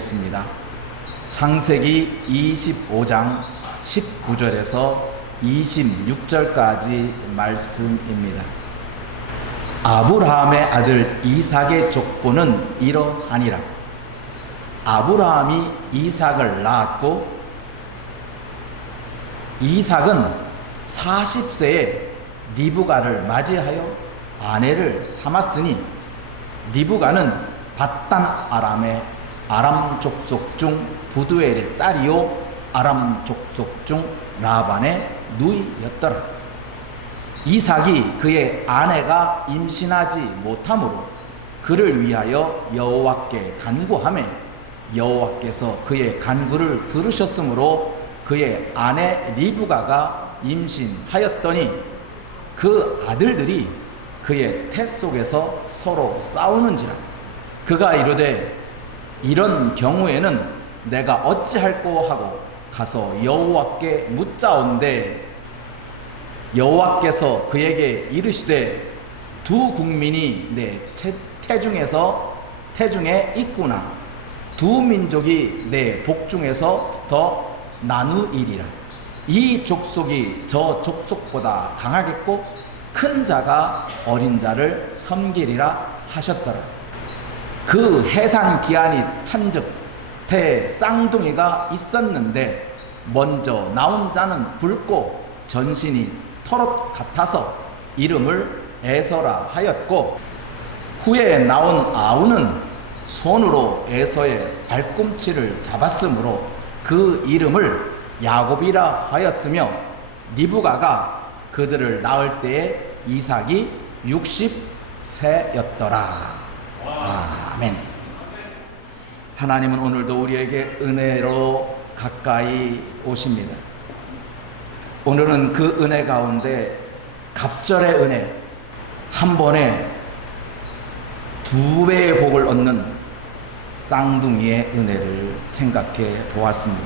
보겠습니다. 창세기 25장 19절에서 26절까지 말씀입니다. 아브라함의 아들 이삭의 족보는 이러하니라. 아브라함이 이삭을 낳았고 이삭은 40세에 리브가를 맞이하여 아내를 삼았으니 리브가는 밧단 아람의 아람 족속 중 부두엘의 딸이요 아람 족속 중 라반의 누이였더라. 이삭이 그의 아내가 임신하지 못하므로 그를 위하여 여호와께 간구하매 여호와께서 그의 간구를 들으셨으므로 그의 아내 리브가가 임신하였더니 그 아들들이 그의 태 속에서 서로 싸우는지라. 그가 이르되 이런 경우에는 내가 어찌할꼬 하고 가서 여호와께 묻자온대 여호와께서 그에게 이르시되 두 국민이 내 태중에 있구나. 두 민족이 내 복중에서부터 나누이리라. 이 족속이 저 족속보다 강하겠고 큰 자가 어린 자를 섬기리라 하셨더라. 그 해산 기한이 찬즉 태 쌍둥이가 있었는데 먼저 나온 자는 붉고 전신이 털옷 같아서 이름을 에서라 하였고 후에 나온 아우는 손으로 에서의 발꿈치를 잡았으므로 그 이름을 야곱이라 하였으며 리브가가 그들을 낳을 때에 이삭이 60세였더라. 아멘. 하나님은 오늘도 우리에게 은혜로 가까이 오십니다. 오늘은 그 은혜 가운데 갑절의 은혜, 한 번에 두 배의 복을 얻는 쌍둥이의 은혜를 생각해 보았습니다.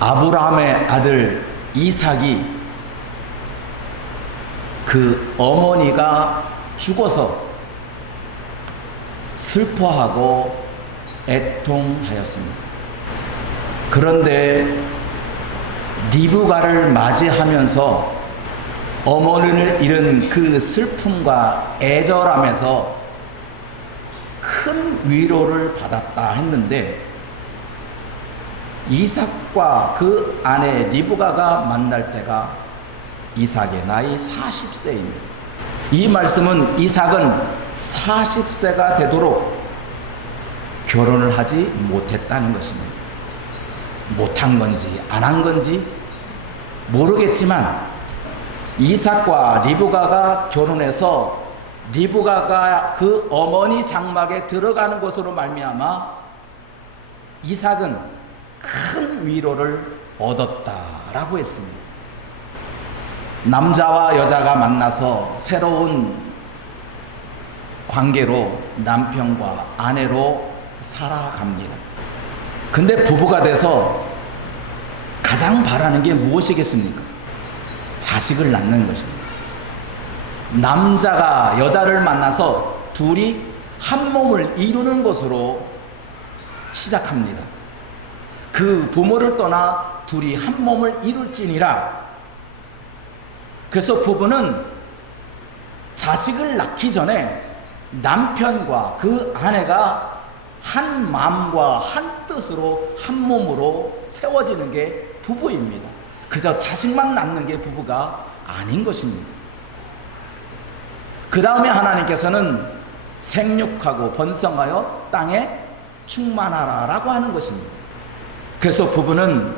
아브라함의 아들 이삭이 그 어머니가 죽어서 슬퍼하고 애통하였습니다. 그런데 리브가를 맞이하면서 어머니를 잃은 그 슬픔과 애절함에서 큰 위로를 받았다 했는데 이삭과 그 아내 리브가가 만날 때가 이삭의 나이 40세입니다. 이 말씀은 이삭은 40세가 되도록 결혼을 하지 못했다는 것입니다. 못한 건지 안 한 건지 모르겠지만 이삭과 리브가가 결혼해서 리브가가 그 어머니 장막에 들어가는 것으로 말미암아 이삭은 큰 위로를 얻었다라고 했습니다. 남자와 여자가 만나서 새로운 관계로 남편과 아내로 살아갑니다. 근데 부부가 돼서 가장 바라는 게 무엇이겠습니까? 자식을 낳는 것입니다. 남자가 여자를 만나서 둘이 한 몸을 이루는 것으로 시작합니다. 그 부모를 떠나 둘이 한 몸을 이룰지니라. 그래서 부부는 자식을 낳기 전에 남편과 그 아내가 한 마음과 한 뜻으로 한 몸으로 세워지는 게 부부입니다. 그저 자식만 낳는 게 부부가 아닌 것입니다. 그 다음에 하나님께서는 생육하고 번성하여 땅에 충만하라 라고 하는 것입니다. 그래서 부부는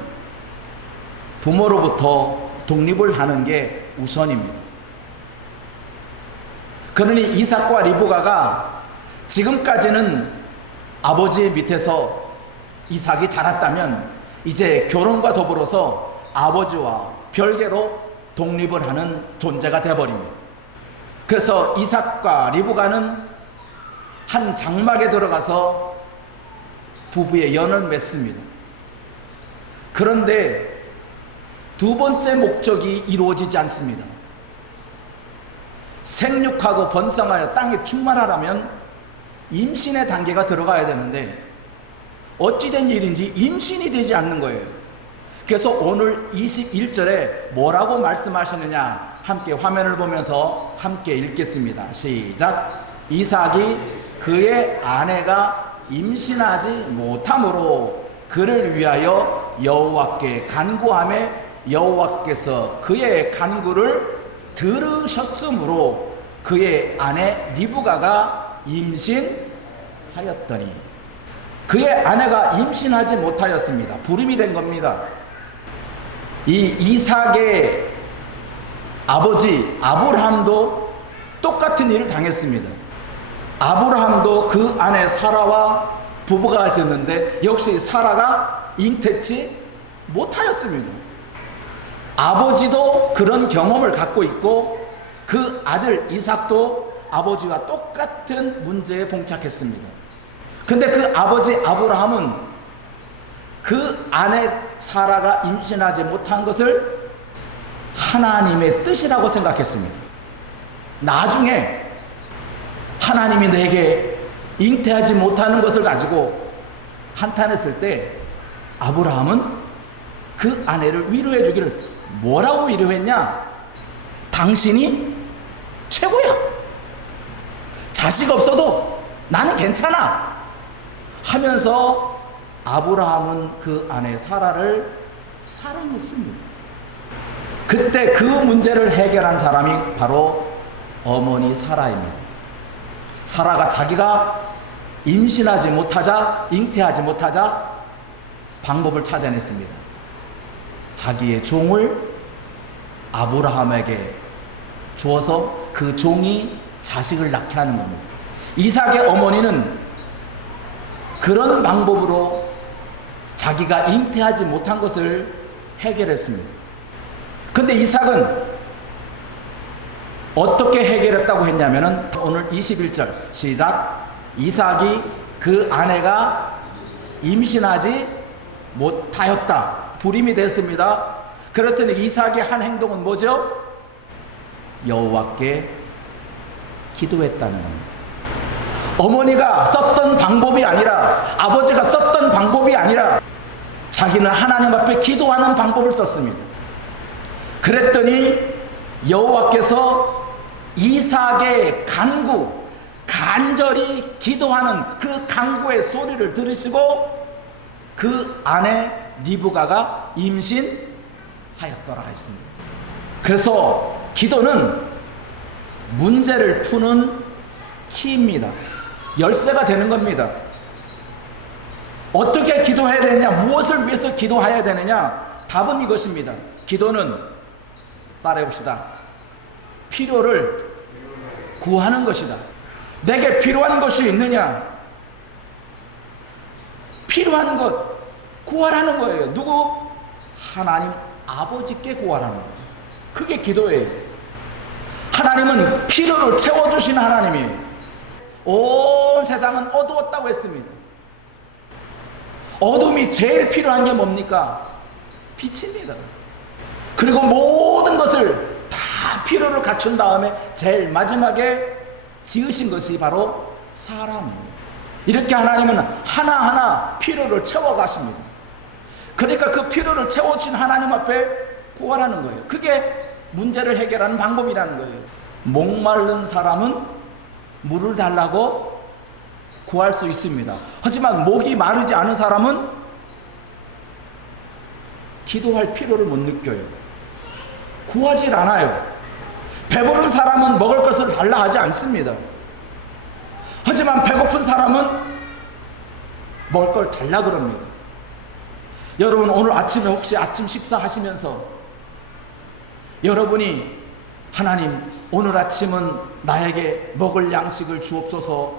부모로부터 독립을 하는 게 우선입니다. 그러니 이삭과 리브가가 지금까지는 아버지의 밑에서 이삭이 자랐다면 이제 결혼과 더불어서 아버지와 별개로 독립을 하는 존재가 되어버립니다. 그래서 이삭과 리브가는 한 장막에 들어가서 부부의 연을 맺습니다. 그런데 두 번째 목적이 이루어지지 않습니다. 생육하고 번성하여 땅에 충만하려면 임신의 단계가 들어가야 되는데 어찌된 일인지 임신이 되지 않는 거예요. 그래서 오늘 21절에 뭐라고 말씀하시느냐, 함께 화면을 보면서 함께 읽겠습니다. 시작. 이삭이 그의 아내가 임신하지 못함으로 그를 위하여 여호와께 간구하매 여호와께서 그의 간구를 들으셨으므로 그의 아내 리브가가 임신하였더니, 그의 아내가 임신하지 못하였습니다. 불임이 된 겁니다. 이 이삭의 아버지 아브라함도 똑같은 일을 당했습니다. 아브라함도 그 아내 사라와 부부가 됐는데 역시 사라가 잉태치 못하였습니다. 아버지도 그런 경험을 갖고 있고 그 아들 이삭도 아버지와 똑같은 문제에 봉착했습니다. 근데 그 아버지 아브라함은 그 아내 사라가 임신하지 못한 것을 하나님의 뜻이라고 생각했습니다. 나중에 하나님이 내게 잉태하지 못하는 것을 가지고 한탄했을 때 아브라함은 그 아내를 위로해 주기를 뭐라고 위로했냐? 당신이 최고야. 자식 없어도 나는 괜찮아 하면서 아브라함은 그 아내 사라를 사랑했습니다. 그때 그 문제를 해결한 사람이 바로 어머니 사라입니다. 사라가 자기가 임신하지 못하자, 잉태하지 못하자 방법을 찾아냈습니다. 자기의 종을 아브라함에게 주어서 그 종이 자식을 낳게 하는 겁니다. 이삭의 어머니는 그런 방법으로 자기가 잉태하지 못한 것을 해결했습니다. 근데 이삭은 어떻게 해결했다고 했냐면은 오늘 21절 시작. 이삭이 그 아내가 임신하지 못하였다. 불임이 됐습니다. 그렇더니 이삭의 한 행동은 뭐죠? 여호와께 기도했다는 겁니다. 어머니가 썼던 방법이 아니라, 아버지가 썼던 방법이 아니라 자기는 하나님 앞에 기도하는 방법을 썼습니다. 그랬더니 여호와께서 이삭의 간구, 간절히 기도하는 그 간구의 소리를 들으시고 그 아내 리브가가 임신하였더라 했습니다. 그래서 기도는 문제를 푸는 키입니다. 열쇠가 되는 겁니다. 어떻게 기도해야 되느냐, 무엇을 위해서 기도해야 되느냐, 답은 이것입니다. 기도는 따라해봅시다. 필요를 구하는 것이다. 내게 필요한 것이 있느냐, 필요한 것 구하라는 거예요. 누구? 하나님 아버지께 구하라는 거예요. 그게 기도예요. 하나님은 필요를 채워주시는 하나님이에요. 온 세상은 어두웠다고 했습니다. 어둠이 제일 필요한 게 뭡니까? 빛입니다. 그리고 모든 것을 다 필요를 갖춘 다음에 제일 마지막에 지으신 것이 바로 사람입니다. 이렇게 하나님은 하나하나 필요를 채워가십니다. 그러니까 그 필요를 채워주신 하나님 앞에 구하라는 거예요. 그게 문제를 해결하는 방법이라는 거예요. 목마른 사람은 물을 달라고 구할 수 있습니다. 하지만 목이 마르지 않은 사람은 기도할 필요를 못 느껴요. 구하질 않아요. 배부른 사람은 먹을 것을 달라 하지 않습니다. 하지만 배고픈 사람은 먹을 걸 달라 그럽니다. 여러분, 오늘 아침에 혹시 아침 식사하시면서 여러분이 하나님, 오늘 아침은 나에게 먹을 양식을 주옵소서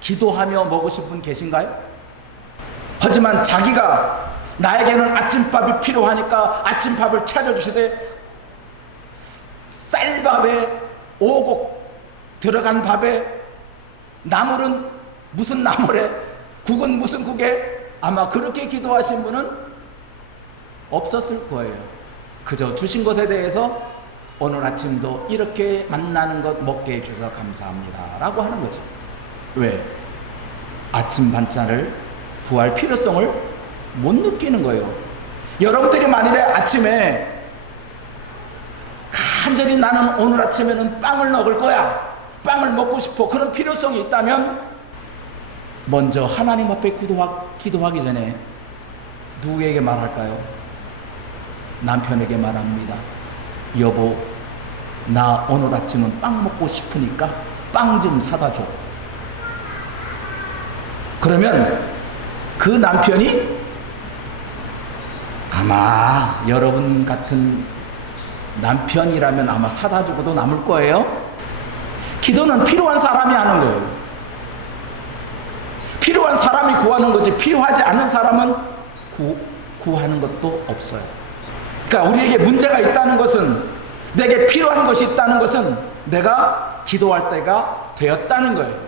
기도하며 먹으실 분 계신가요? 하지만 자기가 나에게는 아침밥이 필요하니까 아침밥을 차려주시되 쌀밥에 오곡 들어간 밥에 나물은 무슨 나물에 국은 무슨 국에, 아마 그렇게 기도하신 분은 없었을 거예요. 그저 주신 것에 대해서 오늘 아침도 이렇게 만나는 것 먹게 해주셔서 감사합니다 라고 하는 거죠. 왜? 아침 반찬을 구할 필요성을 못 느끼는 거예요. 여러분들이 만일에 아침에 간절히 나는 오늘 아침에는 빵을 먹을 거야, 빵을 먹고 싶어, 그런 필요성이 있다면 먼저 하나님 앞에 기도하기 전에 누구에게 말할까요? 남편에게 말합니다. 여보, 나 오늘 아침은 빵 먹고 싶으니까 빵 좀 사다 줘. 그러면 그 남편이 아마 여러분 같은 남편이라면 아마 사다 주고도 남을 거예요. 기도는 필요한 사람이 하는 거예요. 필요한 사람이 구하는 거지, 필요하지 않은 사람은 구하는 것도 없어요. 그러니까 우리에게 문제가 있다는 것은, 내게 필요한 것이 있다는 것은 내가 기도할 때가 되었다는 거예요.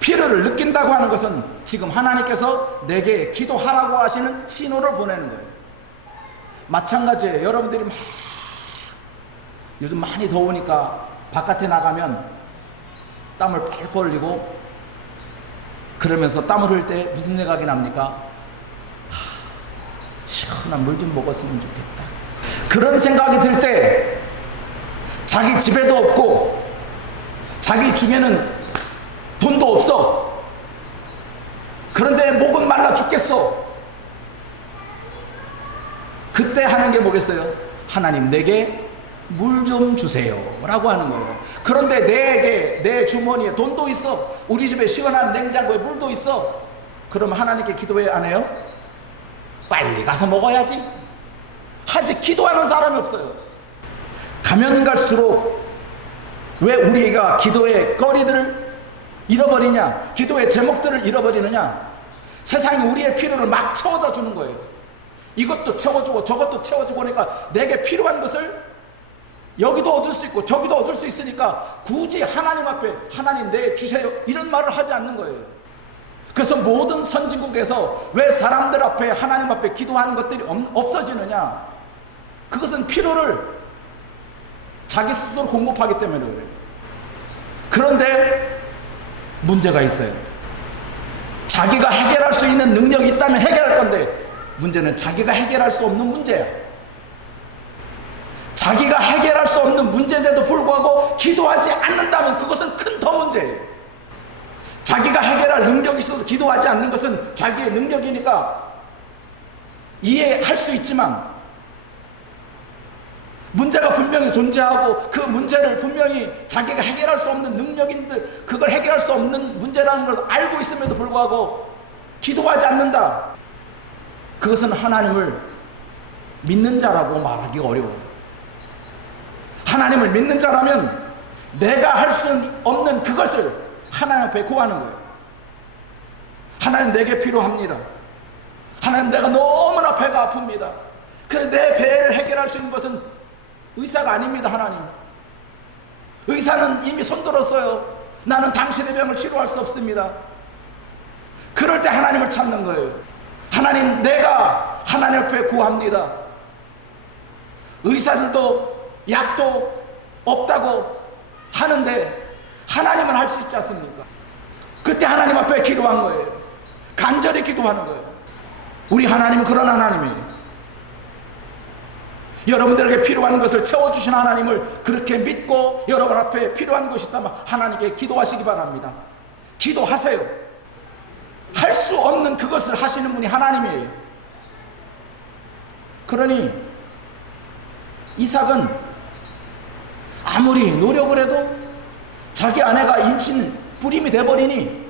필요를 느낀다고 하는 것은 지금 하나님께서 내게 기도하라고 하시는 신호를 보내는 거예요. 마찬가지예요. 여러분들이 막 요즘 많이 더우니까 바깥에 나가면 땀을 펄펄 흘리고, 그러면서 땀을 흘릴 때 무슨 생각이 납니까? 시원한 물 좀 먹었으면 좋겠다. 그런 생각이 들 때 자기 집에도 없고 자기 중에는 돈도 없어. 그런데 목은 말라 죽겠어. 그때 하는 게 뭐겠어요? 하나님, 내게 물 좀 주세요 라고 하는 거예요. 그런데 내게, 내 주머니에 돈도 있어, 우리 집에 시원한 냉장고에 물도 있어. 그럼 하나님께 기도해 안 해요? 빨리 가서 먹어야지 하지, 기도하는 사람이 없어요. 가면 갈수록 왜 우리가 기도의 거리들을 잃어버리냐, 기도의 제목들을 잃어버리느냐? 세상이 우리의 필요를 막 채워다 주는 거예요. 이것도 채워주고 저것도 채워주고, 그러니까 내게 필요한 것을 여기도 얻을 수 있고 저기도 얻을 수 있으니까 굳이 하나님 앞에 하나님 내 주세요 이런 말을 하지 않는 거예요. 그래서 모든 선진국에서 왜 사람들 앞에, 하나님 앞에 기도하는 것들이 없어지느냐? 그것은 필요를 자기 스스로 공급하기 때문에 그래요. 그런데 문제가 있어요. 자기가 해결할 수 있는 능력이 있다면 해결할 건데, 문제는 자기가 해결할 수 없는 문제야. 자기가 해결할 수 없는 문제인데도 불구하고 기도하지 않는다면 그것은 큰 더 문제예요. 자기가 해결할 능력이 있어도 기도하지 않는 것은 자기의 능력이니까 이해할 수 있지만, 문제가 분명히 존재하고 그 문제를 분명히 자기가 해결할 수 없는 능력인데 그걸 해결할 수 없는 문제라는 걸 알고 있음에도 불구하고 기도하지 않는다. 그것은 하나님을 믿는 자라고 말하기가 어려워요. 하나님을 믿는 자라면 내가 할 수 없는 그것을 하나님 앞에 구하는 거예요. 하나님, 내게 필요합니다. 하나님, 내가 너무나 배가 아픕니다. 그런데 내 배를 해결할 수 있는 것은 의사가 아닙니다. 하나님, 의사는 이미 손들었어요. 나는 당신의 병을 치료할 수 없습니다. 그럴 때 하나님을 찾는 거예요. 하나님, 내가 하나님 앞에 구합니다. 의사들도 약도 없다고 하는데 하나님은 할 수 있지 않습니까? 그때 하나님 앞에 기도한 거예요. 간절히 기도하는 거예요. 우리 하나님은 그런 하나님이에요. 여러분들에게 필요한 것을 채워주신 하나님을 그렇게 믿고 여러분 앞에 필요한 것이 있다면 하나님께 기도하시기 바랍니다. 기도하세요. 할 수 없는 그것을 하시는 분이 하나님이에요. 그러니 이삭은 아무리 노력을 해도 자기 아내가 임신 불임이 돼버리니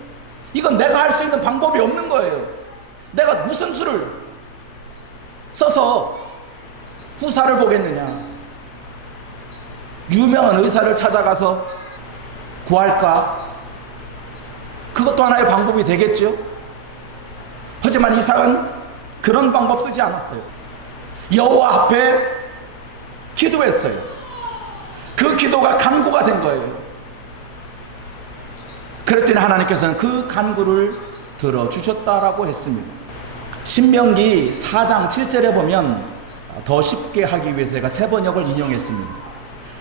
이건 내가 할 수 있는 방법이 없는 거예요. 내가 무슨 수를 써서 후사를 보겠느냐? 유명한 의사를 찾아가서 구할까? 그것도 하나의 방법이 되겠죠. 하지만 이삭은 그런 방법 쓰지 않았어요. 여호와 앞에 기도했어요. 그 기도가 간구가 된 거예요. 그랬더니 하나님께서는 그 간구를 들어주셨다라고 했습니다. 신명기 4장 7절에 보면 더 쉽게 하기 위해서 제가 세 번역을 인용했습니다.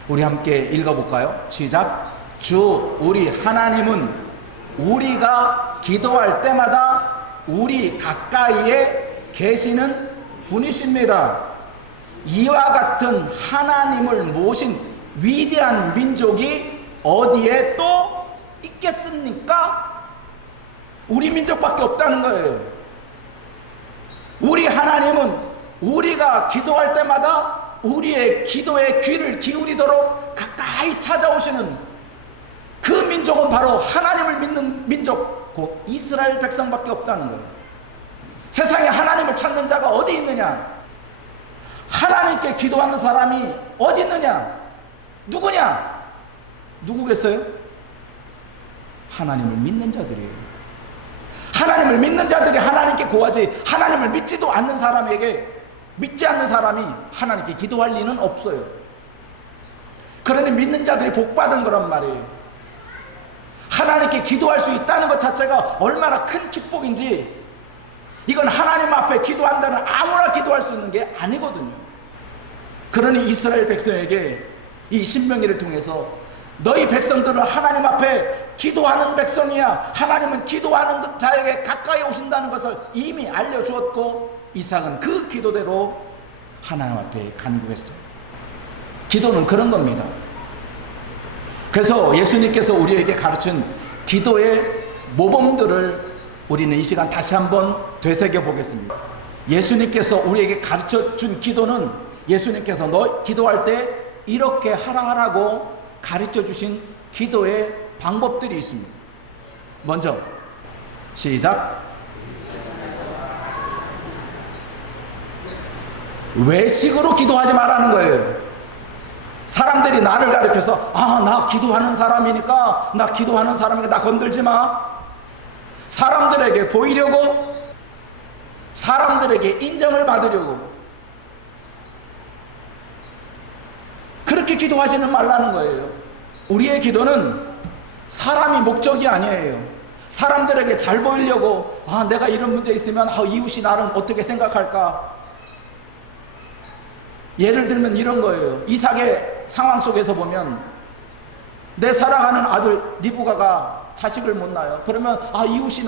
우리 함께 읽어볼까요? 시작. 주 우리 하나님은 우리가 기도할 때마다 우리 가까이에 계시는 분이십니다. 이와 같은 하나님을 모신 위대한 민족이 어디에 또 있겠습니까? 우리 민족밖에 없다는 거예요. 우리 하나님은 우리가 기도할 때마다 우리의 기도에 귀를 기울이도록 가까이 찾아오시는 그 민족은 바로 하나님을 믿는 민족, 곧 이스라엘 백성밖에 없다는 거예요. 세상에 하나님을 찾는 자가 어디 있느냐? 하나님께 기도하는 사람이 어디 있느냐? 누구냐? 누구겠어요? 하나님을 믿는 자들이에요. 하나님을 믿는 자들이 하나님께 구하지, 하나님을 믿지도 않는 사람에게, 믿지 않는 사람이 하나님께 기도할 리는 없어요. 그러니 믿는 자들이 복받은 거란 말이에요. 하나님께 기도할 수 있다는 것 자체가 얼마나 큰 축복인지, 이건 하나님 앞에 기도한다는 아무나 기도할 수 있는 게 아니거든요. 그러니 이스라엘 백성에게 이 신명기를 통해서 너희 백성들은 하나님 앞에 기도하는 백성이야, 하나님은 기도하는 자에게 가까이 오신다는 것을 이미 알려주었고, 이삭은 그 기도대로 하나님 앞에 간구했어요. 기도는 그런 겁니다. 그래서 예수님께서 우리에게 가르친 기도의 모범들을 우리는 이 시간 다시 한번 되새겨 보겠습니다. 예수님께서 우리에게 가르쳐 준 기도는, 예수님께서 너 기도할 때 이렇게 하라고 가르쳐 주신 기도의 방법들이 있습니다. 먼저 시작. 외식으로 기도하지 말라는 거예요. 사람들이 나를 가리켜서 나 기도하는 사람이니까, 나 기도하는 사람이니까 나 건들지 마. 사람들에게 보이려고, 사람들에게 인정을 받으려고 그렇게 기도하지는 말라는 거예요. 우리의 기도는 사람이 목적이 아니에요. 사람들에게 잘 보이려고, 내가 이런 문제 있으면 이웃이 나를 어떻게 생각할까. 예를 들면 이런 거예요. 이삭의 상황 속에서 보면 내 사랑하는 아들 리브가가 자식을 못 낳아요. 그러면 이웃이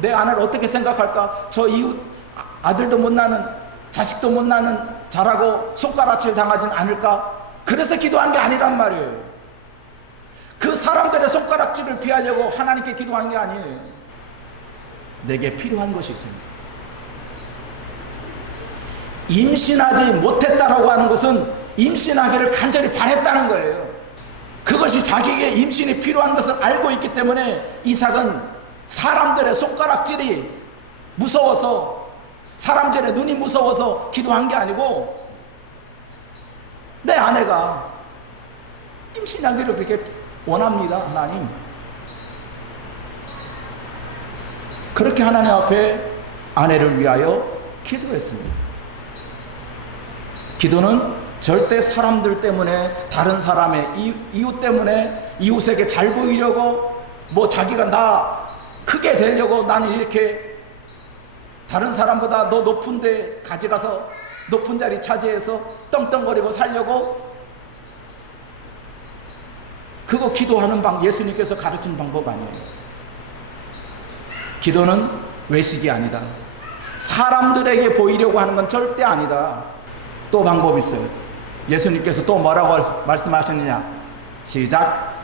내 아내를 어떻게 생각할까? 저 이웃 아들도 못 낳는, 자식도 못 낳는 자라고 손가락질 당하진 않을까? 그래서 기도한 게 아니란 말이에요. 그 사람들의 손가락질을 피하려고 하나님께 기도한 게 아니에요. 내게 필요한 것이 있습니다. 임신하지 못했다라고 하는 것은 임신하기를 간절히 바랬다는 거예요. 그것이 자기에게 임신이 필요한 것을 알고 있기 때문에 이삭은 사람들의 손가락질이 무서워서, 사람들의 눈이 무서워서 기도한 게 아니고, 내 아내가 임신하기를 그렇게 원합니다, 하나님. 그렇게 하나님 앞에 아내를 위하여 기도했습니다. 기도는 절대 사람들 때문에, 다른 사람의 이웃 때문에, 이웃에게 잘 보이려고, 자기가 나 크게 되려고 나는 이렇게 다른 사람보다 너 높은 데 가져가서 높은 자리 차지해서 떵떵거리고 살려고, 그거 기도하는 예수님께서 가르친 방법 아니에요. 기도는 외식이 아니다. 사람들에게 보이려고 하는 건 절대 아니다. 또 방법이 있어요. 예수님께서 또 뭐라고 말씀하셨느냐? 시작.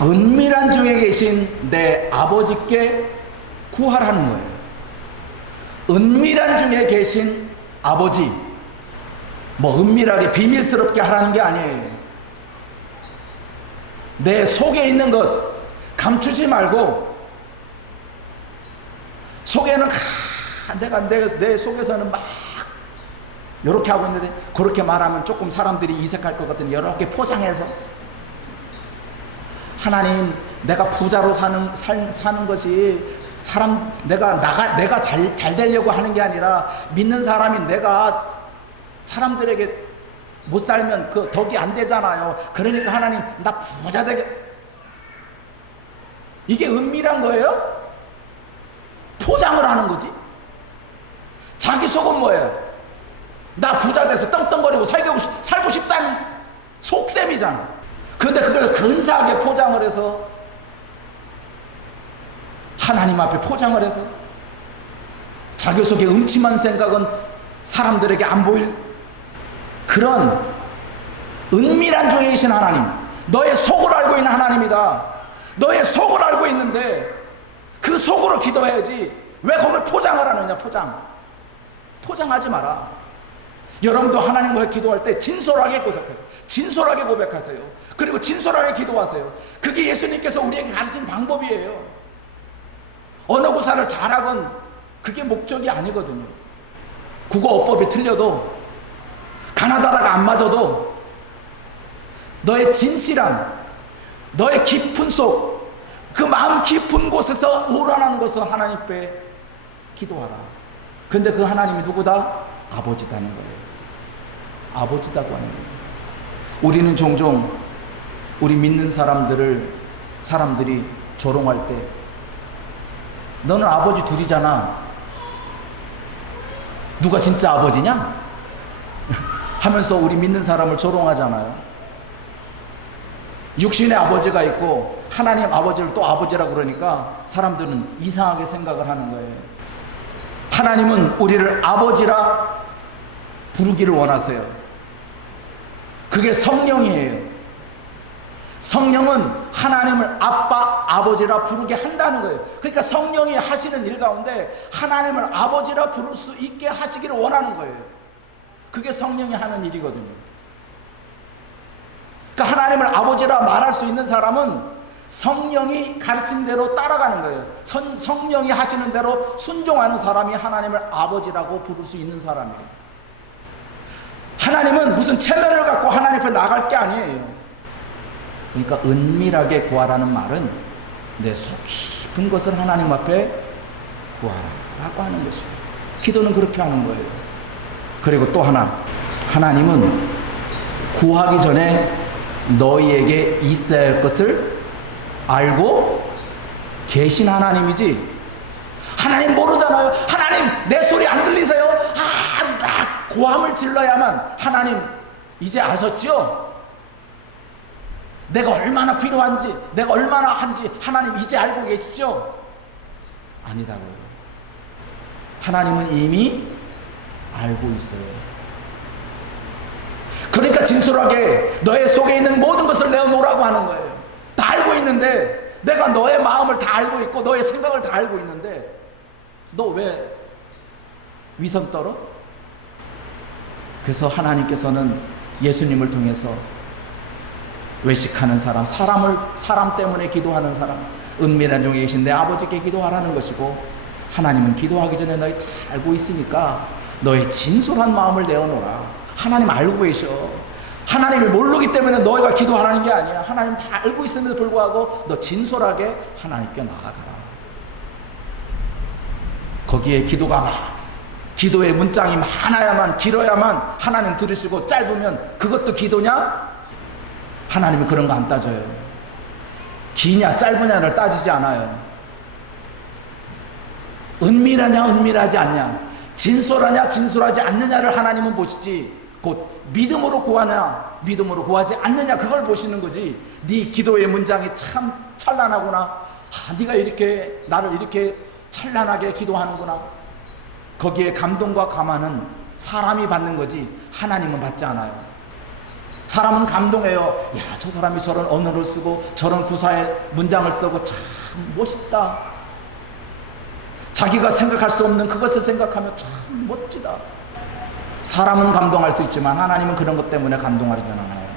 은밀한 중에 계신 내 아버지께 구하라는 거예요. 은밀한 중에 계신 아버지, 은밀하게 비밀스럽게 하라는 게 아니에요. 내 속에 있는 것 감추지 말고, 속에는 내 속에서는 막 이렇게 하고 있는데, 그렇게 말하면 조금 사람들이 이색할 것 같으니 이렇게 포장해서, 하나님, 내가 부자로 사는 것이 내가 잘 되려고 하는 게 아니라, 믿는 사람인 내가 사람들에게 못 살면 그 덕이 안 되잖아요. 그러니까 하나님, 나 부자 되게. 이게 은밀한 거예요? 포장을 하는 거지. 자기 속은 뭐예요? 나 부자 돼서 떵떵거리고 살고 싶다는 속셈이잖아. 근데 그걸 근사하게 포장을 해서 하나님 앞에 포장을 해서 자기 속에 음침한 생각은 사람들에게 안 보일 그런 은밀한 중에 계신 하나님, 너의 속을 알고 있는 하나님이다. 너의 속을 알고 있는데 그 속으로 기도해야지 왜 그걸 포장을 하느냐. 포장하지 마라. 여러분도 하나님과 기도할 때 진솔하게 고백하세요. 진솔하게 고백하세요. 그리고 진솔하게 기도하세요. 그게 예수님께서 우리에게 가르친 방법이에요. 언어 구사를 잘하건 그게 목적이 아니거든요. 국어어법이 틀려도 가나다라가 안 맞아도 너의 진실함, 너의 깊은 속, 그 마음 깊은 곳에서 우러나는 것은 하나님 앞에 기도하라. 근데 그 하나님이 누구다? 아버지다는 거예요. 아버지다고 하는 거예요. 우리는 종종 우리 믿는 사람들이 조롱할 때 너는 아버지 둘이잖아. 누가 진짜 아버지냐? 하면서 우리 믿는 사람을 조롱하잖아요. 육신의 아버지가 있고 하나님 아버지를 또 아버지라 그러니까 사람들은 이상하게 생각을 하는 거예요. 하나님은 우리를 아버지라 부르기를 원하세요. 그게 성령이에요. 성령은 하나님을 아빠, 아버지라 부르게 한다는 거예요. 그러니까 성령이 하시는 일 가운데 하나님을 아버지라 부를 수 있게 하시기를 원하는 거예요. 그게 성령이 하는 일이거든요. 그러니까 하나님을 아버지라 말할 수 있는 사람은 성령이 가르친 대로 따라가는 거예요. 성령이 하시는 대로 순종하는 사람이 하나님을 아버지라고 부를 수 있는 사람이에요. 하나님은 무슨 체면을 갖고 하나님 앞에 나갈 게 아니에요. 그러니까 은밀하게 구하라는 말은 내 속 깊은 것을 하나님 앞에 구하라라고 하는 것이에요. 기도는 그렇게 하는 거예요. 그리고 또 하나, 하나님은 구하기 전에 너희에게 있어야 할 것을 알고 계신 하나님이지, 하나님 모르잖아요. 하나님 내 소리 안 들리세요? 막 고함을 질러야만 하나님 이제 아셨죠? 내가 얼마나 필요한지, 내가 얼마나 한지 하나님 이제 알고 계시죠? 아니다고요. 하나님은 이미 알고 있어요. 그러니까 진솔하게 너의 속에 있는 모든 것을 내어놓으라고 하는 거예요. 다 알고 있는데, 내가 너의 마음을 다 알고 있고 너의 생각을 다 알고 있는데 너 왜 위선 떨어? 그래서 하나님께서는 예수님을 통해서 외식하는 사람 때문에 기도하는 사람, 은밀한 중에 계신 내 아버지께 기도하라는 것이고, 하나님은 기도하기 전에 너희 다 알고 있으니까 너의 진솔한 마음을 내어놓으라. 하나님 알고 계셔. 하나님을 모르기 때문에 너희가 기도하라는 게 아니야. 하나님 다 알고 있음에도 불구하고 너 진솔하게 하나님께 나아가라. 거기에 기도의 문장이 많아야만, 길어야만 하나님 들으시고, 짧으면 그것도 기도냐? 하나님은 그런 거 안 따져요. 기냐 짧으냐를 따지지 않아요. 은밀하냐 은밀하지 않냐, 진솔하냐 진솔하지 않느냐를 하나님은 보시지, 곧 믿음으로 구하냐 믿음으로 구하지 않느냐 그걸 보시는 거지. 네 기도의 문장이 참 찬란하구나, 네가 이렇게 나를 이렇게 찬란하게 기도하는구나, 거기에 감동과 감화는 사람이 받는 거지 하나님은 받지 않아요. 사람은 감동해요. 야, 저 사람이 저런 언어를 쓰고 저런 구사의 문장을 쓰고 참 멋있다. 자기가 생각할 수 없는 그것을 생각하면 참 멋지다. 사람은 감동할 수 있지만 하나님은 그런 것 때문에 감동하지는 않아요.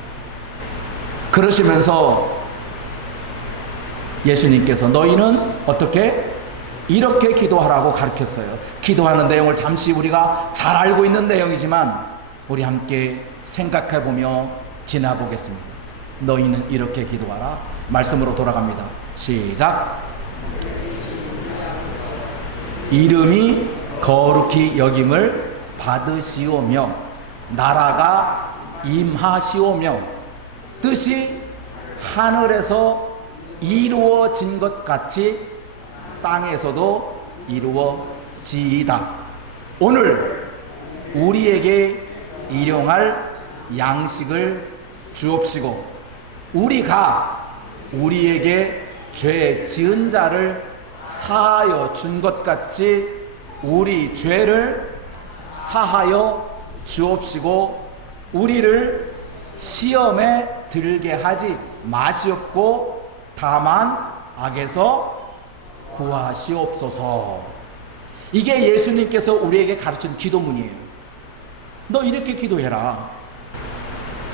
그러시면서 예수님께서 너희는 어떻게? 이렇게 기도하라고 가르쳤어요. 기도하는 내용을 잠시 우리가 잘 알고 있는 내용이지만 우리 함께 생각해보며 지나보겠습니다. 너희는 이렇게 기도하라. 말씀으로 돌아갑니다. 시작. 이름이 거룩히 여김을 받으시오며 나라가 임하시오며 뜻이 하늘에서 이루어진 것 같이 땅에서도 이루어지이다. 오늘 우리에게 일용할 양식을 주옵시고 우리가 우리에게 죄 지은 자를 사하여 준 것 같이 우리 죄를 사하여 주옵시고 우리를 시험에 들게 하지 마시옵고 다만 악에서 구하시옵소서. 이게 예수님께서 우리에게 가르친 기도문이에요. 너 이렇게 기도해라.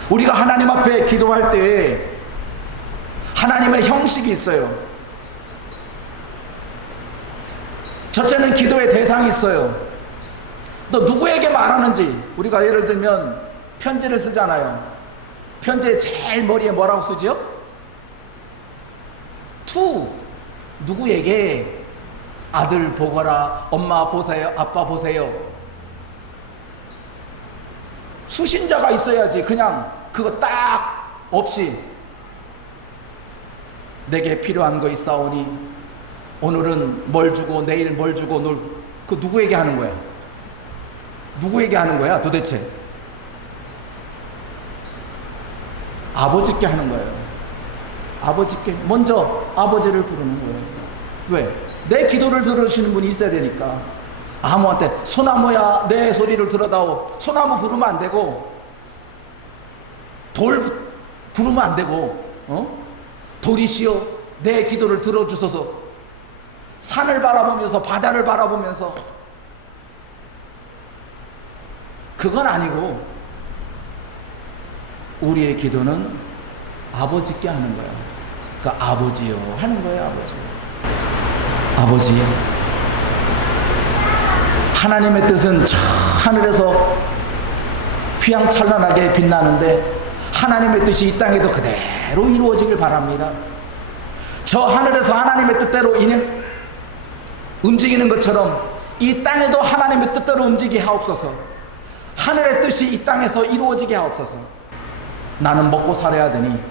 우리가 하나님 앞에 기도할 때 하나님의 형식이 있어요. 첫째는 기도의 대상이 있어요. 너 누구에게 말하는지. 우리가 예를 들면 편지를 쓰잖아요. 편지의 제일 머리에 뭐라고 쓰죠? to 누구에게? 아들 보거라, 엄마 보세요, 아빠 보세요. 수신자가 있어야지. 그냥 그거 딱 없이 내게 필요한 거 있사오니 오늘은 뭘 주고 내일 뭘 주고 그 누구에게 하는 거야? 누구에게 하는 거야 도대체? 아버지께 하는 거예요. 아버지께 먼저 아버지를 부르는 거예요. 왜? 내 기도를 들으시는 분이 있어야 되니까. 아무한테 소나무야 내 소리를 들어다오. 소나무 부르면 안 되고 돌 부르면 안 되고 돌이시여 내 기도를 들어주소서. 산을 바라보면서 바다를 바라보면서 그건 아니고 우리의 기도는 아버지께 하는 거야. 그러니까 아버지요 하는 거야. 아버지요. 하나님의 뜻은 저 하늘에서 휘황찬란하게 빛나는데 하나님의 뜻이 이 땅에도 그대로 이루어지길 바랍니다. 저 하늘에서 하나님의 뜻대로 움직이는 것처럼 이 땅에도 하나님의 뜻대로 움직이게 하옵소서. 하늘의 뜻이 이 땅에서 이루어지게 하옵소서. 나는 먹고 살아야 되니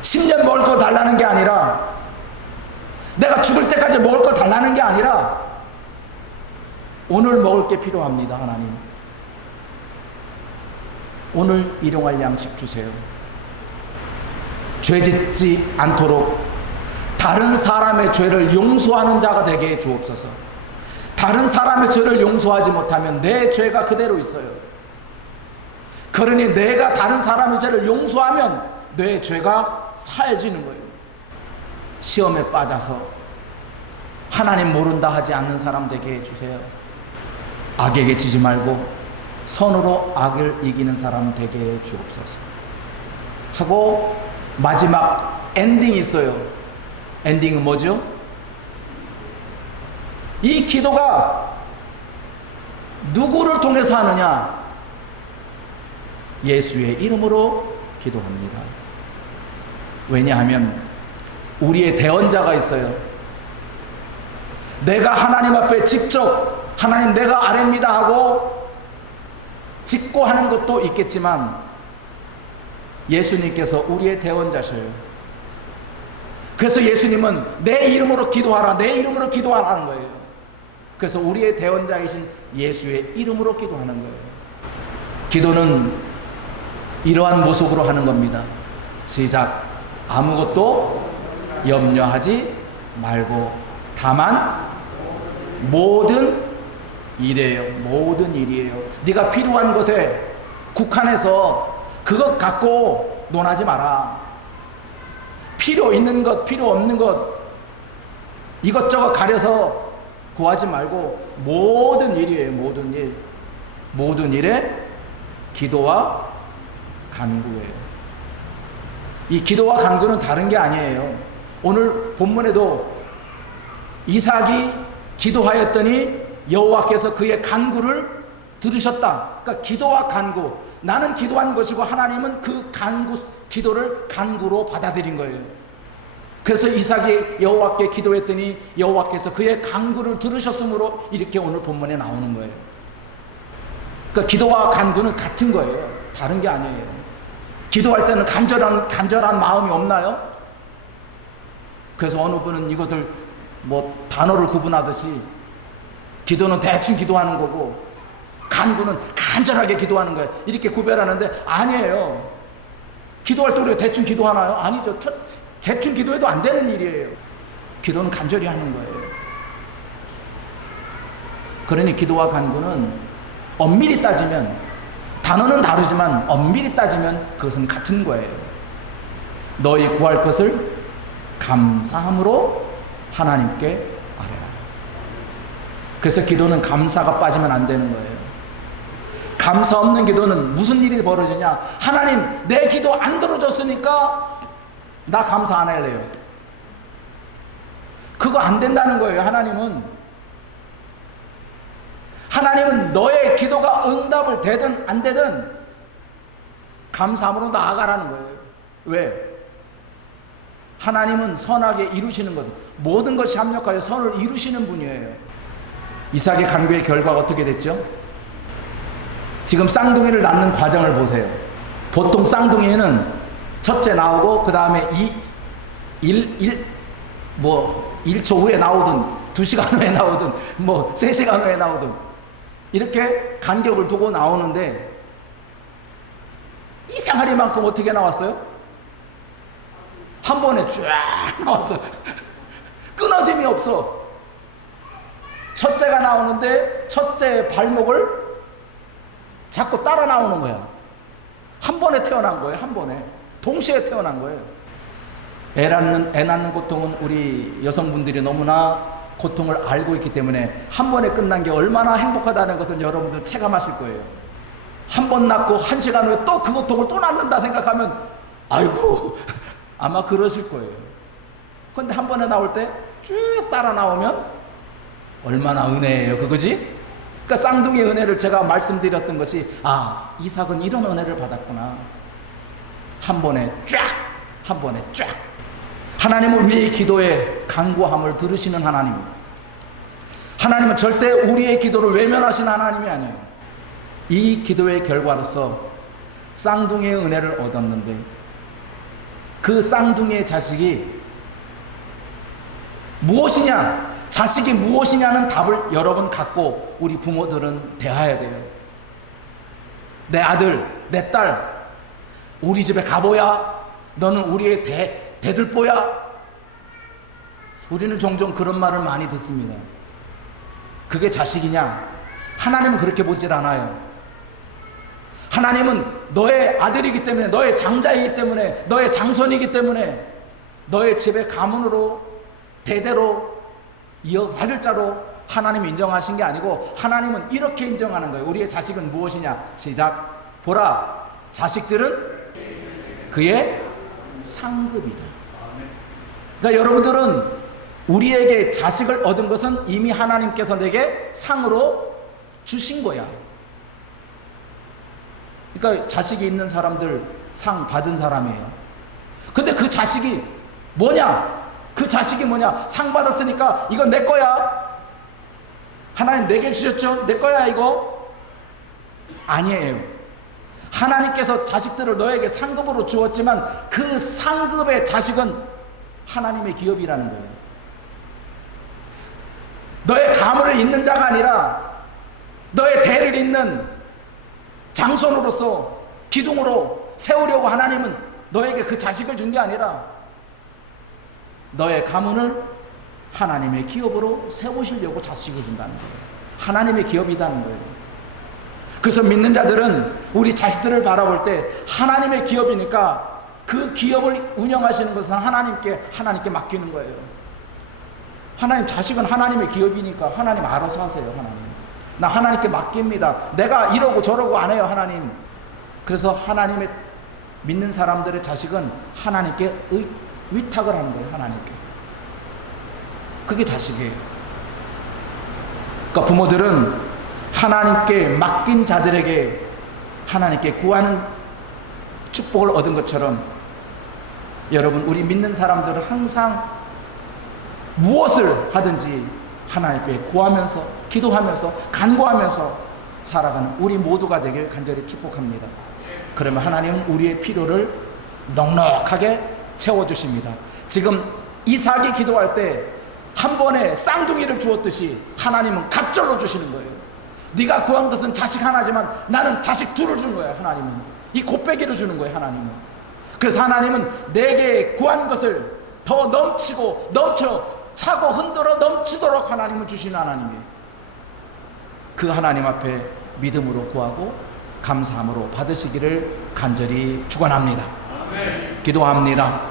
10년 먹을 거 달라는 게 아니라 내가 죽을 때까지 먹을 거 달라는 게 아니라 오늘 먹을 게 필요합니다. 하나님 오늘 일용할 양식 주세요. 죄 짓지 않도록 다른 사람의 죄를 용서하는 자가 되게 해 주옵소서. 다른 사람의 죄를 용서하지 못하면 내 죄가 그대로 있어요. 그러니 내가 다른 사람의 죄를 용서하면 내 죄가 사해지는 거예요. 시험에 빠져서 하나님 모른다 하지 않는 사람 되게 해주세요. 악에게 지지 말고 선으로 악을 이기는 사람 되게 해 주옵소서 하고 마지막 엔딩이 있어요. 엔딩은 뭐죠? 이 기도가 누구를 통해서 하느냐? 예수의 이름으로 기도합니다. 왜냐하면 우리의 대언자가 있어요. 내가 하나님 앞에 직접 하나님 내가 아뢰입니다 하고 짓고 하는 것도 있겠지만 예수님께서 우리의 대언자셔요. 그래서 예수님은 내 이름으로 기도하라, 내 이름으로 기도하라 하는 거예요. 그래서 우리의 대언자이신 예수의 이름으로 기도하는 거예요. 기도는 이러한 모습으로 하는 겁니다. 시작. 아무것도 염려하지 말고 다만 모든 일이에요. 모든 일이에요. 네가 필요한 것에 국한해서 그것 갖고 논하지 마라. 필요 있는 것, 필요 없는 것 이것저것 가려서 구하지 말고 모든 일이에요. 모든 일. 모든 일에 기도와 간구예요. 이 기도와 간구는 다른 게 아니에요. 오늘 본문에도 이삭이 기도하였더니 여호와께서 그의 간구를 들으셨다. 그러니까 기도와 간구. 나는 기도한 것이고 하나님은 그 간구, 기도를 간구로 받아들인 거예요. 그래서 이삭이 여호와께 기도했더니 여호와께서 그의 간구를 들으셨으므로 이렇게 오늘 본문에 나오는 거예요. 그러니까 기도와 간구는 같은 거예요. 다른 게 아니에요. 기도할 때는 간절한 마음이 없나요? 그래서 어느 분은 이것을 뭐 단어를 구분하듯이 기도는 대충 기도하는 거고 간구는 간절하게 기도하는 거예요. 이렇게 구별하는데 아니에요. 기도할 때 우리가 대충 기도하나요? 아니죠. 대충 기도해도 안 되는 일이에요. 기도는 간절히 하는 거예요. 그러니 기도와 간구는 엄밀히 따지면, 단어는 다르지만 엄밀히 따지면 그것은 같은 거예요. 너희 구할 것을 감사함으로 하나님께 아뢰라. 그래서 기도는 감사가 빠지면 안 되는 거예요. 감사 없는 기도는 무슨 일이 벌어지냐? 하나님, 내 기도 안 들어줬으니까 나 감사 안 할래요. 그거 안 된다는 거예요. 하나님은 너의 기도가 응답을 되든 안 되든 감사함으로 나아가라는 거예요. 왜? 하나님은 선하게 이루시는 것, 모든 것이 합력하여 선을 이루시는 분이에요. 이삭의 간구의 결과가 어떻게 됐죠? 지금 쌍둥이를 낳는 과정을 보세요. 보통 쌍둥이는 첫째 나오고 그 다음에 1초 후에 나오든 2시간 후에 나오든 3시간 후에 나오든 이렇게 간격을 두고 나오는데, 이상하리만큼 어떻게 나왔어요? 한 번에 쫙 나왔어. 끊어짐이 없어. 첫째가 나오는데 첫째의 발목을 자꾸 따라 나오는 거야. 한 번에 태어난 거예요. 한 번에 동시에 태어난 거예요. 애 낳는 고통은 우리 여성분들이 너무나 고통을 알고 있기 때문에 한 번에 끝난 게 얼마나 행복하다는 것은 여러분들 체감하실 거예요. 한 번 낳고 1시간 후에 또 그 고통을 또 낳는다 생각하면 아이고 아마 그러실 거예요. 그런데 한 번에 나올 때 쭉 따라 나오면 얼마나 은혜예요, 그거지? 그러니까 쌍둥이의 은혜를 제가 말씀드렸던 것이, 이삭은 이런 은혜를 받았구나. 한 번에 쫙, 한 번에 쫙. 하나님은 우리의 기도에 간구함을 들으시는 하나님. 하나님은 절대 우리의 기도를 외면하시는 하나님이 아니에요. 이 기도의 결과로서 쌍둥이의 은혜를 얻었는데, 그 쌍둥이의 자식이 무엇이냐, 자식이 무엇이냐는 답을 여러분 갖고 우리 부모들은 대해야 돼요. 내 아들, 내 딸, 우리 집에 가보야? 너는 우리의 대들보야? 우리는 종종 그런 말을 많이 듣습니다. 그게 자식이냐? 하나님은 그렇게 보질 않아요. 하나님은 너의 아들이기 때문에, 너의 장자이기 때문에, 너의 장손이기 때문에 너의 집의 가문으로 대대로 이어받을 자로 하나님이 인정하신 게 아니고, 하나님은 이렇게 인정하는 거예요. 우리의 자식은 무엇이냐? 시작. 보라, 자식들은 그의 상급이다. 그러니까 여러분들은 우리에게 자식을 얻은 것은 이미 하나님께서 내게 상으로 주신 거야. 그러니까 자식이 있는 사람들 상 받은 사람이에요. 근데 그 자식이 뭐냐? 그 자식이 뭐냐? 상 받았으니까 이건 내 거야. 하나님 내게 주셨죠? 내 거야 이거? 아니에요. 하나님께서 자식들을 너에게 상급으로 주었지만 그 상급의 자식은 하나님의 기업이라는 거예요. 너의 가문을 잇는 자가 아니라 너의 대를 잇는 장손으로서 기둥으로 세우려고 하나님은 너에게 그 자식을 준 게 아니라 너의 가문을 하나님의 기업으로 세우시려고 자식을 준다는 거예요. 하나님의 기업이라는 거예요. 그래서 믿는 자들은 우리 자식들을 바라볼 때 하나님의 기업이니까 그 기업을 운영하시는 것은 하나님께 맡기는 거예요. 하나님, 자식은 하나님의 기업이니까 하나님 알아서 하세요. 하나님, 나 하나님께 맡깁니다. 내가 이러고 저러고 안 해요. 하나님. 그래서 하나님의 믿는 사람들의 자식은 하나님께 위탁을 하는 거예요. 하나님께. 그게 자식이에요. 그러니까 부모들은 하나님께 맡긴 자들에게 하나님께 구하는 축복을 얻은 것처럼, 여러분, 우리 믿는 사람들은 항상 무엇을 하든지 하나님께 구하면서, 기도하면서, 간구하면서 살아가는 우리 모두가 되길 간절히 축복합니다. 그러면 하나님은 우리의 필요를 넉넉하게 채워주십니다. 지금 이삭이 기도할 때 한 번에 쌍둥이를 주었듯이 하나님은 갑절로 주시는 거예요. 네가 구한 것은 자식 하나지만 나는 자식 둘을 준 거야. 하나님은 이 곱빼기를 주는 거예요. 하나님은. 그래서 하나님은 내게 구한 것을 더 넘치고 넘쳐 차고 흔들어 넘치도록 하나님은 주시는 하나님이에요. 그 하나님 앞에 믿음으로 구하고 감사함으로 받으시기를 간절히 축원합니다. 기도합니다.